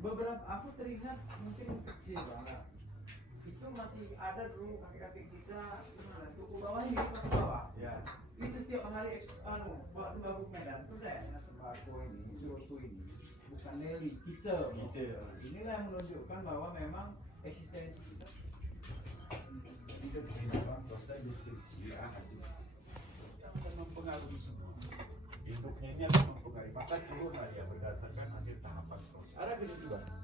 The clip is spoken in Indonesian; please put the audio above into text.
Beberapa aku teringat mungkin kecil banget itu masih ada dulu kakek-kakek kita gimana tuku bawah ini masih bawah ya itu setiap hari bawa sembako ke Medan itu deh sembako ini suruhku ini bukan Nelly kita inilah yang menunjukkan bahwa memang eksistensi kita itu dalam proses deskripsi yang mempengaruhi semua. Induknya ini akan mempengaruhi, maka turun lah ya berdasarkan hasil tahapan proses. Ada kejujuran.